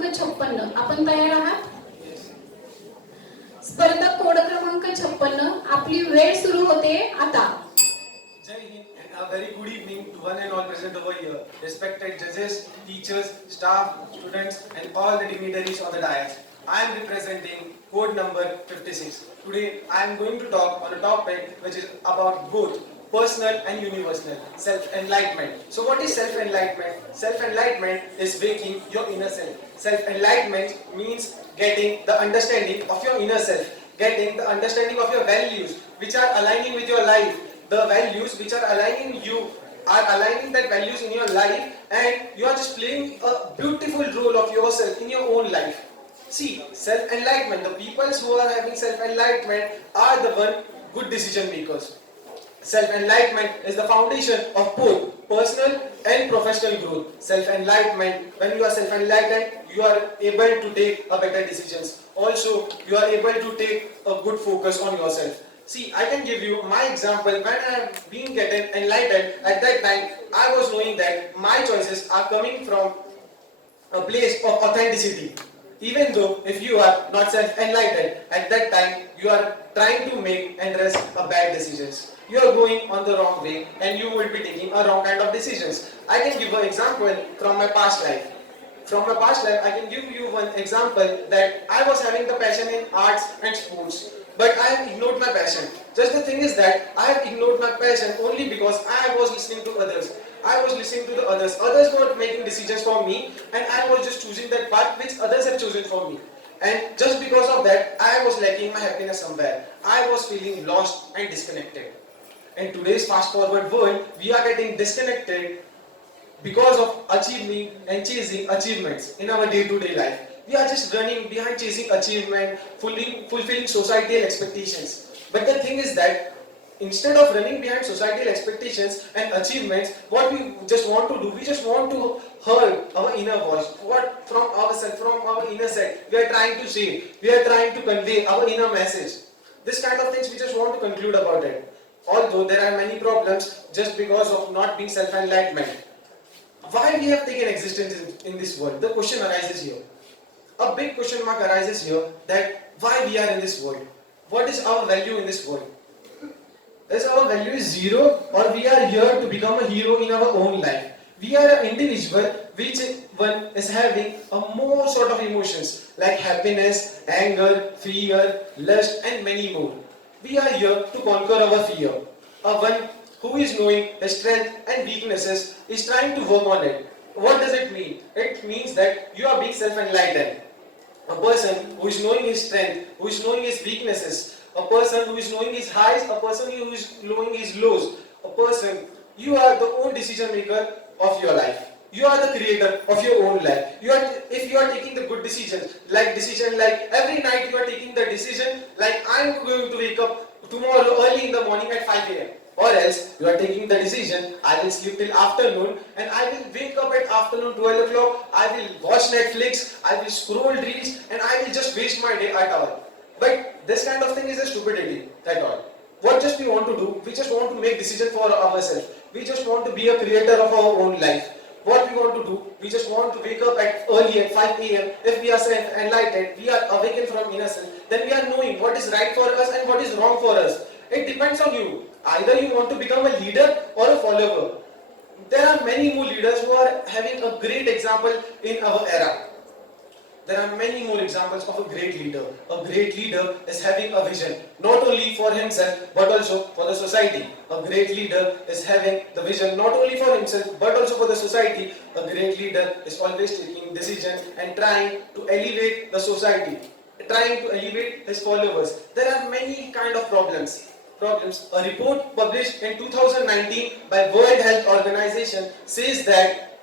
56. आपण तयार आहात? स्पर्धा कोड क्रमांक 56. आपली वेळ सुरू होते आता. Jai Hind and a very good evening to one and all present over here, respected judges, teachers, staff, students and all the dignitaries on the dais. I am representing code number 56. Today I am going to talk on a topic which is about both personal and universal, self-enlightenment. So what is self-enlightenment? Self-enlightenment is waking your inner self. Self-enlightenment means getting the understanding of your inner self, getting the understanding of your values which are aligning with your life. The values which are aligning you are aligning that values in your life, and you are just playing a beautiful role of yourself in your own life. See, self-enlightenment, the people who are having self-enlightenment are the one good decision makers. Self-enlightenment is the foundation of both personal and professional growth. Self-enlightenment, when you are self-enlightened, you are able to take a better decisions. Also, you are able to take a good focus on yourself. See, I can give you my example. When I have been getting enlightened, at that time, I was knowing that my choices are coming from a place of authenticity. Even though if you are not self-enlightened, at that time, you are trying to make and rest a bad decisions. You are going on the wrong way and you will be taking a wrong kind of decisions. I can give an example from my past life. From my past life, I can give you one example that I was having the passion in arts and sports, but I have ignored my passion. Just the thing is that I have ignored my passion only because I was listening to others. I was listening to the others. Others were making decisions for me, and I was just choosing that path which others have chosen for me. And just because of that, I was lacking my happiness somewhere. I was feeling lost and disconnected. In today's fast forward world, we are getting disconnected because of achieving and chasing achievements in our day-to-day life. We are just running behind chasing achievement, fulfilling societal expectations. But the thing is that instead of running behind societal expectations and achievements, what we just want to do, we just want to hear our inner voice. What from ourselves, from our inner side, we are trying to say, we are trying to convey our inner message. This kind of things we just want to conclude about it. Although there are many problems just because of not being self-enlightenment. Why we have taken existence in this world? The question arises here. A big question mark arises here that why we are in this world? What is our value in this world? Is our value is zero, or we are here to become a hero in our own life? We are an individual which one is having a more sort of emotions like happiness, anger, fear, lust and many more. We are here to conquer our fear. A one who is knowing his strength and weaknesses is trying to work on it. What does it mean? It means that you are being self-enlightened. A person who is knowing his strength, who is knowing his weaknesses, a person who is knowing his highs, a person who is knowing his lows, a person, you are the own decision maker of your life. You are the creator of your own life. If you are taking the good decision like every night you are taking the decision like I am going to wake up tomorrow early in the morning at 5 a.m. Or else you are taking the decision, I will sleep till afternoon and I will wake up at afternoon 12 o'clock, I will watch Netflix, I will scroll reels and I will just waste my day at all. But this kind of thing is a stupidity at all. What just we want to do? We just want to make decision for ourselves. We just want to be a creator of our own life. What we want to do? We just want to wake up at early at 5 a.m. If we are enlightened, we are awakened from innocence, then we are knowing what is right for us and what is wrong for us. It depends on you. Either you want to become a leader or a follower. There are many more leaders who are having a great example in our era. There are many more examples of a great leader. A great leader is having a vision, not only for himself but also for the society. A great leader is having the vision not only for himself but also for the society. A great leader is always taking decisions and trying to elevate the society, trying to elevate his followers. There are many kind of problems. A report published in 2019 by World Health Organization says that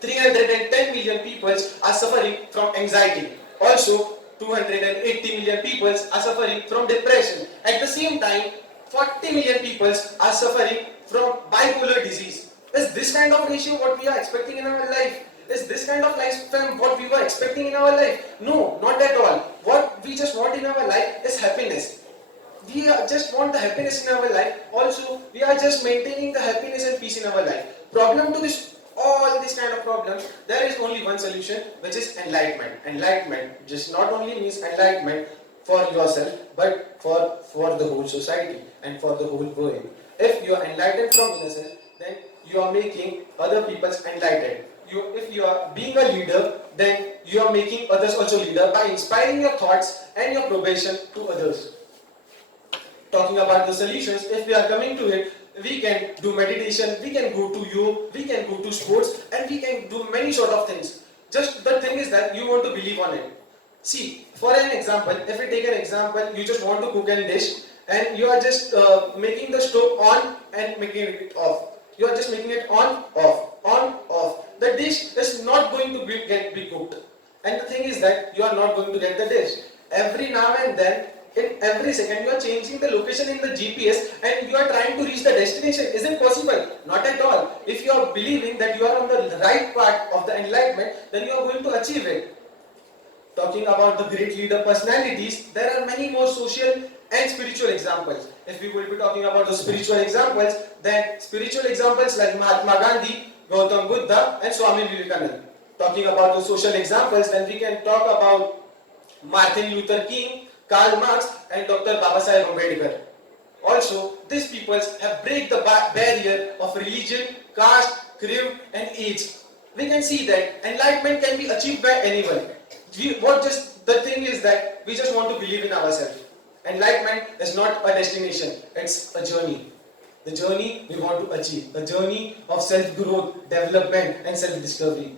310 million people are suffering from anxiety. Also, 280 million people are suffering from depression. At the same time, 40 million people are suffering from bipolar disease. Is this kind of ratio what we are expecting in our life? Is this kind of lifespan what we were expecting in our life? No, not at all. What we just want in our life is happiness. We just want the happiness in our life. Also, we are just maintaining the happiness and peace in our life. Problem to this all all these kind of problems, there is only one solution, which is enlightenment. Enlightenment just not only means enlightenment for yourself, but for the whole society and for the whole world. If you are enlightened from innocence, then you are making other people enlightened. If you are being a leader, then you are making others also leader by inspiring your thoughts and your probation to others. Talking about the solutions, if we are coming to it, we can do meditation, we can go to yoga, we can go to sports, and we can do many sort of things. Just the thing is that you want to believe on it. See, for an example, if we take an example, you just want to cook a dish and you are just making the stove on and making it off. You are just making it on, off. The dish is not going to be cooked. And the thing is that you are not going to get the dish. Every now and then, in every second, you are changing the location in the GPS and you are trying to reach the destination. Is it possible? Not at all. If you are believing that you are on the right path of the enlightenment, then you are going to achieve it. Talking about the great leader personalities, there are many more social and spiritual examples. If we will be talking about the spiritual examples, then spiritual examples like Mahatma Gandhi, Gautam Buddha and Swami Vivekananda. Talking about the social examples, then we can talk about Martin Luther King, Karl Marx and Dr. Babasaheb Ambedkar. Also, these people have break the barrier of religion, caste, creed and age. We can see that enlightenment can be achieved by anyone. The thing is that we just want to believe in ourselves. Enlightenment is not a destination, it's a journey. The journey we want to achieve, a journey of self-growth, development and self-discovery.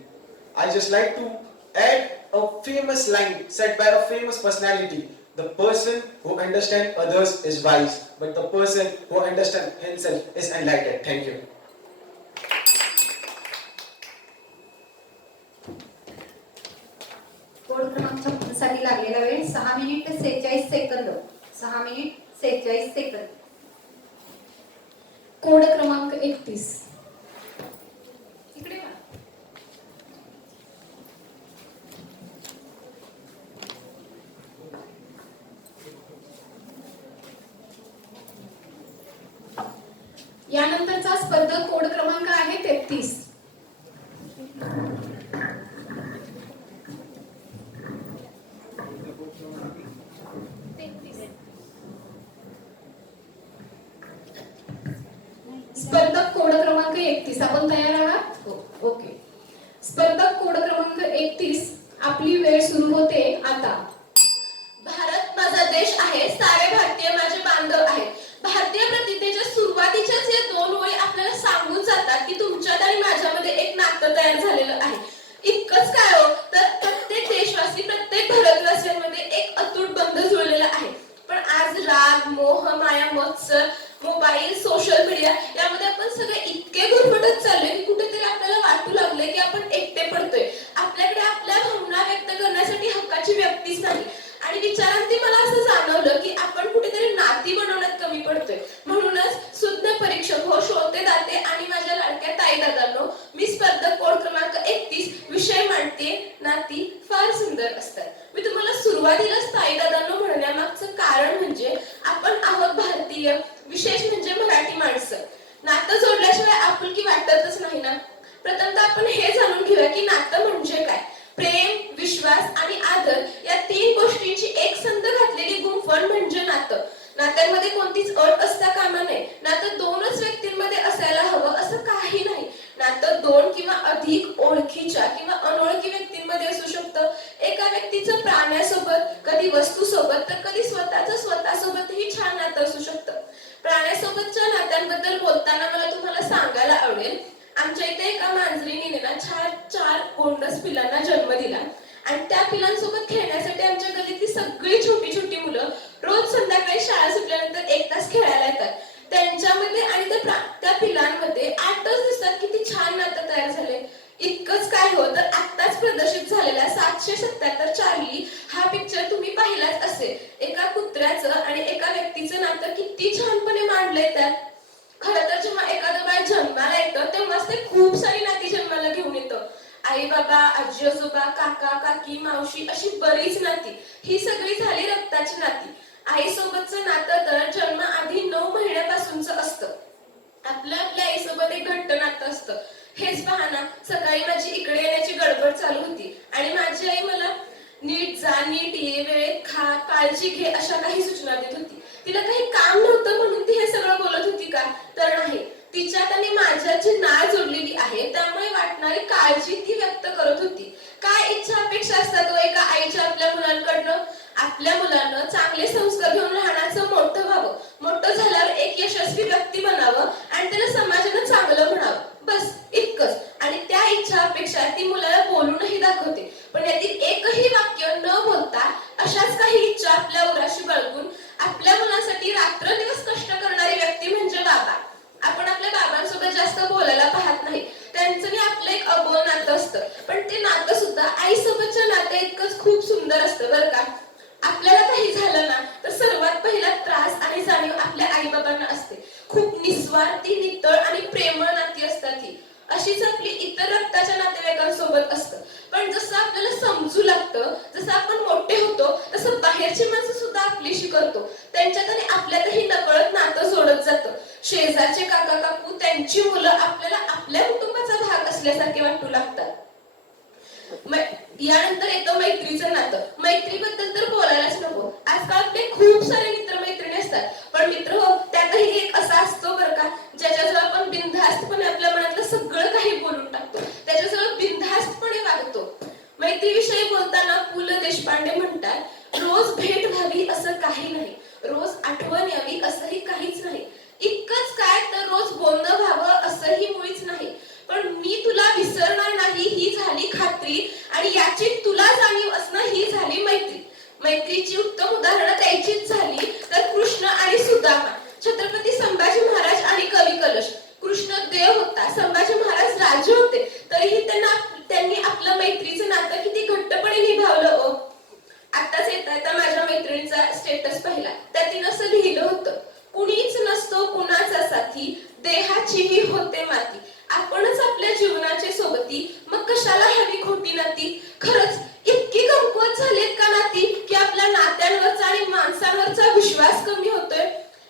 I just like to add a famous line said by a famous personality. The person who understands others is wise, but the person who understands himself is enlightened. Thank you. Code क्रमांक 56 साठी लागलेला वेळ 6 minute 46 second. 6 minute 46 second. Code क्रमांक 31. इकडे बघा. यानंतरचा स्पर्धक code क्रमांक आहे 33. स्पर्धक कोड क्रमांक 31. आपण तयार आहात? हो. ओके. स्पर्धक कोड क्रमांक 31. आपली वेळ सुरू होते आता. भारत माझा देश आहे, सारे भारतीय माझे बांधव आहेत. भारतीय प्रतिज्ञेच्या सुरुवातीच्याच या 2 ओळी आपल्याला सांगून जातात की तुमच्यात आणि माझ्यामध्ये एक नातं तयार झालेलं आहे. इतकंच काय हो, तर प्रत्येक देशवासी, प्रत्येक भारतवासियांमध्ये एक अतूट बंध जुळलेला आहे. पण आज राग, मोह, माया, मत्सर, मोबाईल, सोशल मीडिया यामध्ये आपण सगळे इतके गुरफटत चाललोय की कुठेतरी आपल्याला वाटू लागले की आपण एकटे पडतोय. आपल्याकडे आपल्या भावना व्यक्त करण्यासाठी हक्काची व्यक्तीच नाही. आणि विचारांती मला असं जाणवलं की आपण कुठेतरी नाती बनवण्यात कमी पडतोय. म्हणूनच सुज्ञ परीक्षक हो, श्रोते दाते आणि माझ्या लाडक्या ताई दादांनो, मी स्पर्धक कोड क्रमांक 31 विषय मांडते, नाती फार सुंदर असतात. मी तुम्हाला सुरुवातीलाच ताई दादांनो म्हणण्यामागचं कारण म्हणजे आपण आहोत भारतीय, विशेष म्हणजे मराठी माणसं. नातं जोडल्याशिवाय आपुलकी वाटतच नाही ना. प्रथमतः आपण हे जाणून घेऊया की नातं म्हणजे काय. प्रेम, विश्वास आणि आदर या 3 गोष्टींची एकसंध घातलेली गुंफण म्हणजे नातं. नात्यांमध्ये कोणतीच अट असता कामा नये. नातं 2च व्यक्तींमध्ये असायला हवं असं काही नाही. नातं 2 किंवा अधिक ओळखीच्या किंवा अनोळखी व्यक्तींमध्ये असू शकतं. एका व्यक्तीचं प्राण्यासोबत, कधी वस्तूसोबत, तर कधी स्वतःसोबतही छान नातं असू शकतं. प्राण्यासोबतच्या नात्यांबद्दल बोलताना मला तुम्हाला सांगायला आवडेल, आमच्या इथे एका मांजरीने ना 4 गोंडस पिलांना जन्म दिला आणि त्या पिलांसोबत खेळण्यासाठी आमच्या गल्लीतली सगळी छोटी छोटी मुलं रोज संध्याकाळी शाळा सुटल्यानंतर 1 तास खेळायला येतात. त्यांच्यामध्ये आणि त्या पिलांमध्ये 8 दिवसात किती छान नातं तयार झाले. इतकंच काय हो, तर आत्ताच प्रदर्शित झालेला 777 चार्ली हा पिक्चर तुम्ही पाहिलाच असेल. एका कुत्र्याचं आणि एका व्यक्तीचं नातं किती छानपणे मांडलंय त्यात. खरं तर जेव्हा एखादं बाळ जन्माला येतं तेव्हाच ते खूप सारी नाती जन्माला घेऊन येतं. आई बाबा, आजी आजोबा, काका काकी, मावशी अशी बरीच नाती. ही सगळी झाली रक्ताची नाती. आईसोबतचं नातं तर जन्माआधी 9 महिन्यापासूनच असतं. आपल्या आईसोबत एक घट्ट नातं असतं. हेच पहा ना, सकाळी माझी इकडे येण्याची गडबड चालू होती आणि माझी आई मला नीट जा, नीट ये, वेळेत खा, काळजी घे अशा काही सूचना देत होती. तिला काही काम नव्हतं म्हणून ती हे सगळं बोलत होती का? तर नाही. तिच्यात आणि माझ्यात जी नाळ जोडलेली आहे त्यामुळे वाटणारी काळजी ती व्यक्त करत होती. काय इच्छा अपेक्षा असतात एका आईच्या आपल्या मुलांकडनं? आपल्या मुलांना चांगले संस्कार घेऊन लहानाचं मोठं व्हावं, मोठं झाल्यावर एक यशस्वी व्यक्ती बनावं आणि त्याला समाजानं चांगलं म्हणावं, बस इतकंच. आणि त्या इच्छा अपेक्षा ती मुलाला बोलूनही दाखवते. पण यातील एकही वाक्य न बोलता अशाच काही इच्छा आपल्या उराशी बाळगून आपल्या मुलांसाठी रात्रंदिवस कष्ट करणारी व्यक्ती म्हणजे बाबा. आपण आपल्या बाबांसोबत जास्त बोलायला पाहत नाही. त्यांचं आणि आपलं एक अबोल नातं असतं, पण ते नातं सुद्धा आईसोबतच्या नात्या इतकंच खूप सुंदर असतं बरं का. आपल्याला काही झालं ना तर सर्वात पहिला त्रास आणि जाणीव आपल्या आई बाबांना असते. खूप निस्वार्थी, नितळ आणि प्रेमळ नाती असतात ही. अशीच आपली इतर रक्ताच्या नातेवाईकांसोबत असतं. पण जसं आपल्याला समजू लागतं, जसं आपण मोठे होतो, तसं बाहेरची माणसं सुद्धा आपलीशी करतो. त्यांच्यात आणि आपल्यातही नकळत नातं जोडत जातं. शेजारचे काका काकू, त्यांची मुलं आपल्याला आपल्या कुटुंबाचा भाग असल्यासारखे वाटू लागतात. यानंतर येतं मैत्रीचं नातं. मैत्रीबद्दल तर बोलायलाच नको. आजकाल आपले खूप सारे मित्र मैत्रिणी असतात, पण मित्र हो त्यातही एक असा असतो बरं का, ज्याच्याजवळ आपण बिनधास्तपणे आपल्या मनातलं सगळं काही बोलून टाकतो, त्याच्याजवळ बिनधास्तपणे वागतो. मैत्रीविषयी बोलताना पु ल देशपांडे म्हणतात, रोज भेट व्हावी असं काही नाही, रोज आठवण यावी असंही काहीच नाही. इतकंच काय तर रोज बोलणं व्हावं असंही मुळीच नाही. पण मी तुला विसरणार नाही ही झाली खात्री आणि याची तुला जाणीव असणं ही झाली मैत्री. मैत्रीची उत्तम उदाहरणं द्यायचीच झाली तर कृष्ण आणि सुदामा, छत्रपती संभाजी महाराज आणि कवी कलश. कृष्ण देव होता, संभाजी महाराज राजे होते, तरीही त्यांनी आपलं मैत्रीचं नातं किती घट्टपणे निभावलं ओ. आताच येता माझ्या मैत्रिणीचा स्टेटस पाहिला, त्यात तिनं असं लिहिलं होतं, कुणीच नसतो कुणाचा साथी, देहाचीही होते माती, आपणच आपल्या जीवनाचे सोबती, मग कशाला हवी खोटी नाती. खरंच इतकी कमकुवत झालीत का नाती की आपल्या नात्यांवरचा आणि माणसांवरचा विश्वास कमी होतोय.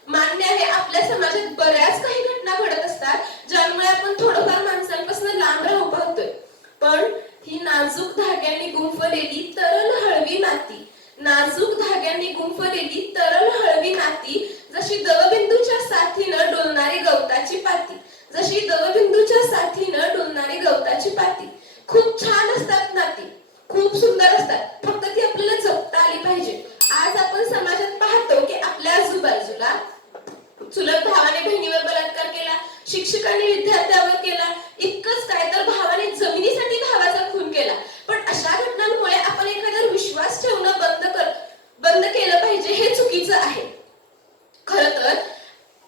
मान्य आहे, आपल्या समाजात बऱ्याच काही घटना घडत असतात ज्यामुळे आपण थोडंफार माणसांपासून लांब राहू पाहतोय. पण ही नाजूक धाग्यांनी गुंफलेली तरल हळवी नाती, नाजूक धाग्यांनी गुंफलेली तरल हळवी नाती, जशी दवबिंदूच्या साथीनं डोलणारी गवताची पाती, जशी दवबिंदूच्या साथीनं डोलणारी गवताची पाती. खूप छान असतात नाती, खूप सुंदर असतात, फक्त ती आपल्याला जपता आली पाहिजे. आज आपण समाजात पाहतो की आपल्या आजूबाजूला चुलत भावाने बहिणीवर बलात्कार केला, शिक्षकांनी विद्यार्थ्यावर केला, इतकंच काय तर भावाने जमिनीसाठी भावाचा खून केला. पण अशा घटनांमुळे आपण एखाद्यावर विश्वास ठेवणं बंद केलं पाहिजे हे चुकीचं आहे. खरं तर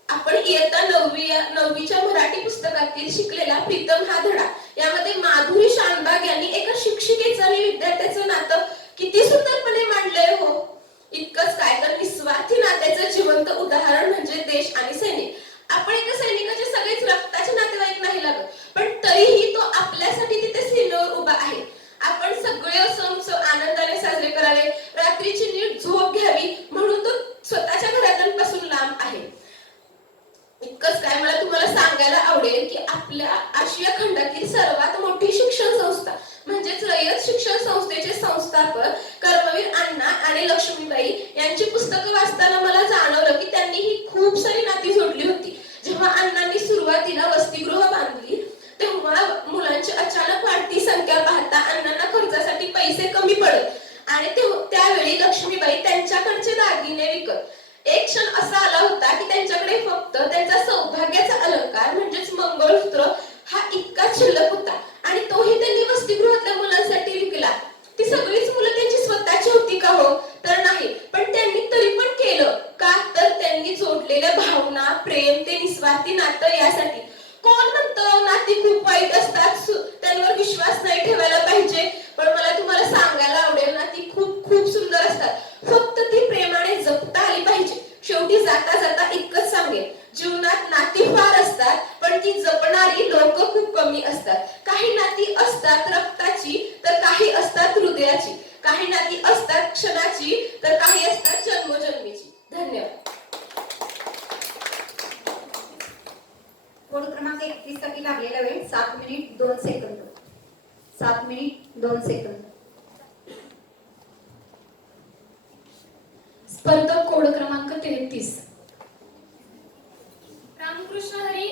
आपण इयत्ता नववीच्या मराठी पुस्तकातील शिकलेला प्रीतम हा धडा, यामध्ये माधुरी शानबाग यांनी एका शिक्षिकेचं आणि विद्यार्थ्याचं नातं किती सुंदरपणे मांडलंय हो. इतकंच काय तर निस्वार्थी नात्याचं जिवंत उदाहरण म्हणजे देश आणि सैनिक. आपण एका सैनिकाचे सगळेच रक्ताचे नातेवाईक नाही लागत, पण तरीही तो आपल्यासाठी तिथे सीमेवर उभा आहे. आपण सगळे सण आनंदाने साजरे करावे, रात्रीची नीट झोप घ्यावी म्हणून तो स्वतःच्या घरातून लांब आहे. इतकंच काय मला तुम्हाला सांगायला आवडेल की आपल्या आशिया खंडातील सर्वात मोठी शिक्षण संस्था म्हणजेच रयत शिक्षण संस्थेचे संस्थापक कर्मवीर अण्णा आणि लक्ष्मीबाई यांची पुस्तकं वाचताना मला जाणवलं की त्यांनी ही खूप सारी नाती जोडली होती. जेव्हा अण्णांनी सुरुवातीला वसतिगृह बांधली तेव्हा मुलांची अचानक वाढती संख्या पाहता अण्णांना खर्चासाठी पैसे कमी पडत आणि त्यावेळी लक्ष्मीबाई त्यांच्याकडचे दागिने विकत. एक क्षण असा आला होता की त्यांच्याकडे फक्त त्यांचा सौभाग्याचा अलंकार म्हणजेच मंगळसूत्र हा इतकाच शिल्लक होता आणि तोही त्यांनी वसतिगृहातल्या मुलांसाठी विकला. ती सगळीच मुलं त्यांची स्वतःची होती का हो? तर नाही, पण त्यांनी तरी पण केलं का? तर त्यांनी जोडलेल्या भावना, प्रेम, ते निस्वार्थी नातं यासाठी. कोण म्हणतं नाती खूप वाईट असतात, त्यांवर विश्वास नाही ठेवायला पाहिजे? पण मला तुम्हाला सांगायला आवडेल नाती खूप खूप सुंदर असतात, फक्त ती प्रेमाने जपता आली पाहिजे. शेवटी जाता जाता इतकंच सांगेन, जीवनात नाती फार असतात पण ती जपणारी लोक खूप कमी असतात. काही नाती असतात रक्ताची तर काही असतात हृदयाची, काही नाती असतात क्षणाची तर काही असतात जन्मोजन्मीची. धन्यवाद. कोड क्रमांक 31 साठी लागलेला वेळ 7 मिनिट 2 सेकंद. 7 minute 2 second. स्पर्धक कोड क्रमांक 33. रामकृष्ण हरी.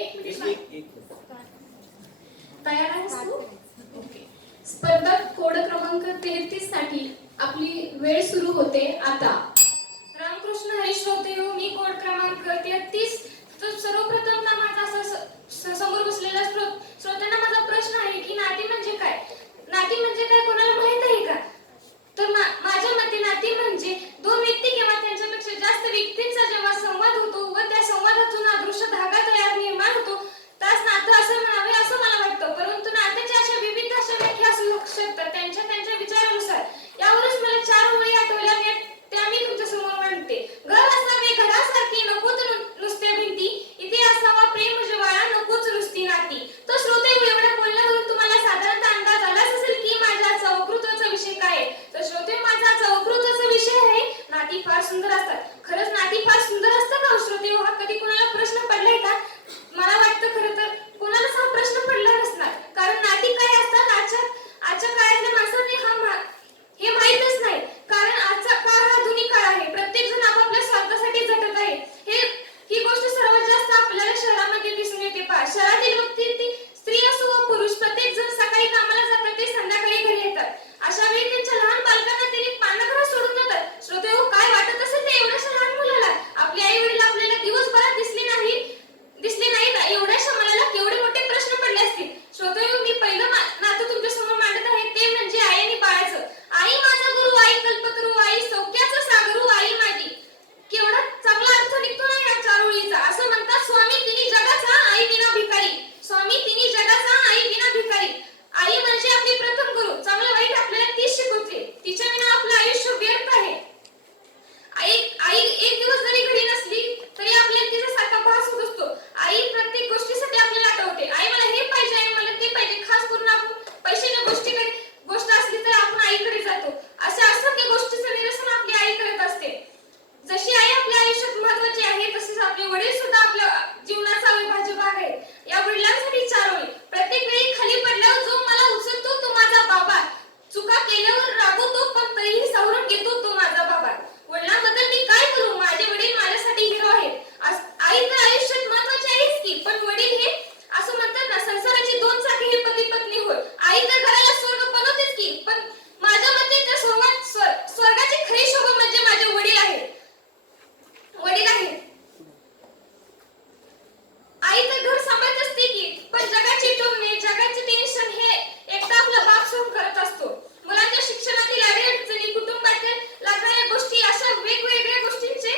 तयार आहेस तू? ओके. स्पर्धक कोड क्रमांक 33 साठी आपली वेळ सुरू होते आता. रामकृष्ण हरी श्रोते हो, मी कोड क्रमांक 33. तर सर्वप्रथम ना माझा समोर बसलेल्या श्रोत्यांना माझा प्रश्न आहे की नाती म्हणजे काय? नाती म्हणजे काय कोणाला माहित आहे का? तर माझ्या मते नाती म्हणजे दोन व्यक्ती किंवा त्यांच्यापेक्षा जास्त व्यक्तींचा जेव्हा संवाद होतो व त्या संवादातून अदृश्य धागा तयार निर्माण होतो त्यास नातं असं म्हणावे असं मला वाटतं. परंतु नात्याच्या अशा विविध अशा व्याख्या असू शकतात त्यांच्या त्यांच्या विचारानुसार. यावरच मला 4 ओळी आठवल्या त्या मी तुमच्या समोर मांडते. घर असावे घरासारखी नकोच नुसते भिंती, इथे असावा प्रेम जिव्हाळा नकोच नुसती नाती. तर श्रोते एवढ्या बोलण्यावरून तुम्हाला साधारणतः अंदाज आलाच असेल की माझ्या आजचा वक्तृत्वाचा विषय काय आहे. तर श्रोते माझा आजचा वक्तृत्वाचा विषय आहे नाती फार सुंदर असतात. खरंच नाती फार सुंदर असतात का श्रोते? हा कधी कोणाला प्रश्न पडलाय का? मला वाटतं खरं तर कोणालाच हा प्रश्न पडला नसणार. कारण नाती काय असतात आजच्या काळातल्या माणसांनी हे माहीतच नाही. कारण आजचा काळ हा आधुनिक काळ आहे. प्रत्येक जण आपापल्या स्वार्थासाठी झटत आहे. ही गोष्ट सर्वात जास्त आपल्याला शहरामध्ये दिसून येते. पहा, शहरातील व्यक्ती ती स्त्री असो व पुरुष प्रत्येक जण सकाळी कामाला जातात ते संध्याकाळी घरी येतात. अशा वेळी त्यांच्या लहान बालकांना त्यांनी पाण्याघरात सोडून जातात. श्रोते हो, काय वाटत असेल ते एवढ्याशा लहान मुलाला? आपले आई वडील आपल्याला दिवसभरात दिसले नाहीत एवढ्याशा मुलाला केवढे मोठे प्रश्न पडले असतील. श्रोते हो, मी पहिलं नातं तुमच्या समोर मांडत आहे ते म्हणजे आई आणि बाळाचं. आई माझा गुरु, आई कल्पतरू, आई सौख्याचं सागरू, आई माझी. केवढा चांगला अर्थ निघतो ना या 4 ओळीचा. असं म्हणतात स्वामी तिन्ही जगाचा, आई विना भिकारी. स्वामी तिन्ही जगाचा, आई विना भिकारी. आई म्हणजे आपली प्रथम गुरु. चांगलं वाईट आपल्याला तीच शिकवते. तिच्या विना आपलं आयुष्य व्यर्थ आहे. आई एक दिवस जरी घरी नसली तरी आपल्याला तिचा सारखा भास होत असतो. आई प्रत्येक गोष्टीसाठी आपल्याला आठवते. आई मला हे पाहिजे, आई मला ते पाहिजे. खास करून आपण पैशाच्या गोष्ट असली तर आपण आईकडे जातो. अशा असंख्य गोष्टीचं निरसन आपली आई करत असते. जशी आई आपल्या आयुष्यात महत्वाची आहे तसेच आपले वडील सुद्धा आपल्या जीवनाचा अविभाज्य भाग आहे. या वडिलांसाठी 4 ओळी. प्रत्येक वेळी खाली पडल्यावर जो मला उचलतो तो माझा बाबा. चुका केल्यावर रागवतो पण तरीही सावरून घेतो तो माझा बाबा. वडिलांबद्दल मी काय बोलू? माझे वडील माझ्यासाठी हिरो आहेत. आई तर आयुष्यात महत्वाची आहेच की, पण वडील हे असं म्हणतात ना संसाराची 2 चाके हे पती पत्नी होय. आई तर घराला स्वर्ग बनवतेच की, पण माझ्या मते त्या स्वर्गाची खरी शोभा म्हणजे माझे वडील आहेत. आई तर घर सांभाळत असते की, पण जगाची टोमणे जगाचे टेन्शन हे एकटा आपला बाप सहन करत असतो. मुलांच्या शिक्षणातील अडचणी, कुटुंबातील लागणाऱ्या गोष्टी अशा वेगवेगळ्या गोष्टींचे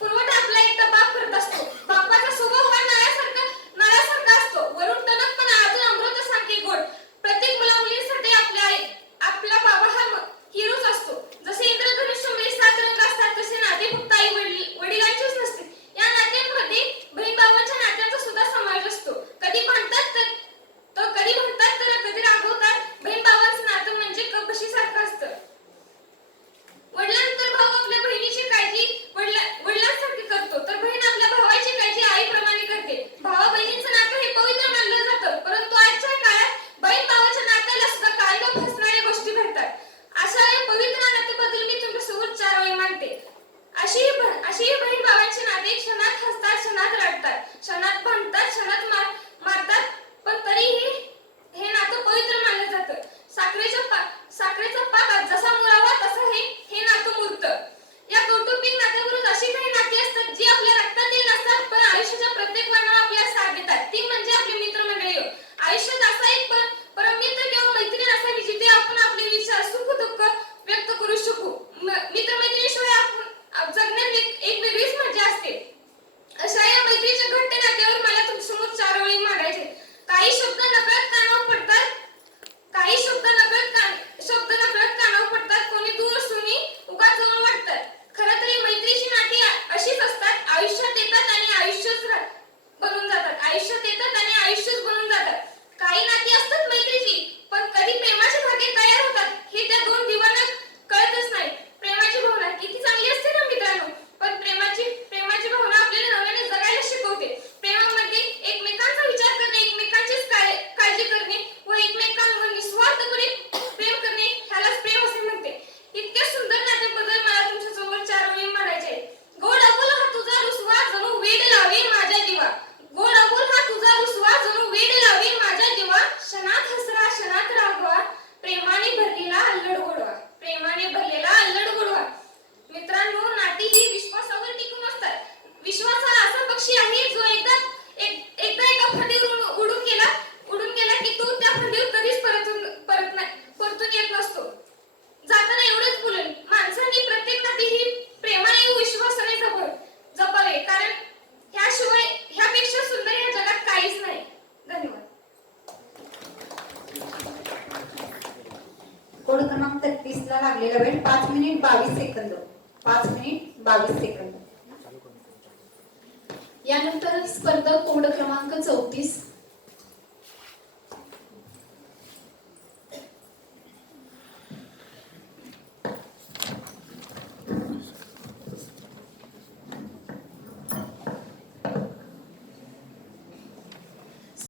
पुरवठा आपला एकटा बाप करत असतो. बापाचा स्वभाव हा नळासारखा असतो. वरून टणक पण आतून अमृतासारखे गोड. प्रत्येक मुला-मुलींसाठी आपला बाबा हा हिरोच असतो. जसे इंद्रधनुष्यामध्ये 7 रंग असतात तसे नाते फक्त आई वडिलांचेच नसते. या नात्यांमध्ये बहीण भावाच्या नात्यांचा सुद्धा समावेश असतो. कधी म्हणतात तर कधी रागवतात. बहीण भावांचं नातं म्हणजे कपशीसारखं असतं. वडिलांनंतर भाऊ आपल्या बहिणीची काळजी वडिलांसारखी करतो, तर बहीण आपल्या भावाची काळजी आईप्रमाणे करते. भावा बहिणीचं नातं हे पवित्र मानलं जातं, परंतु आजच्या काळात बहीण भावाच्या नात्याला सुद्धा काळीमा फसणाऱ्या गोष्टी घडतात. अशा या पवित्र नात्याबद्दल मी तुमच्यासोबत 4 ओळी मांडते. अशी बहीण भावांची नाते क्षणात हसतात, क्षणात रडतात, क्षणात भांडतात, क्षणात मारतात, पण तरीही हे नातं पवित्र मानलं जातं. साखरेचा पाक जसा मुरावा तसं हे नातं मुरतं. या कौटुंबिक नात्याबरोबर अशी काही नाती असतात जी आपल्या रक्तातील नसतात पण आयुष्याच्या प्रत्येक वळणावर आपल्याला साथ देतात. ती म्हणजे आपली मित्रमंडळी. आयुष्यात असा एक परममित्र किंवा मैत्रीण असावी जिथे आपण आपले विचार, सुख दुःख व्यक्त करू शकू. मित्रमैत्रिणीशिवाय आपण जगण्यात एक वेगळीच मजा असते. अशा या मैत्रीच्या घट्ट नात्यावर मला तुमच्यासमोर 4 क्रमांक 33 ला लागलेला वेळ 5 मिनिट 22 सेकंद. 5 minute 22 second. यानंतर स्पर्धक कोड क्रमांक 34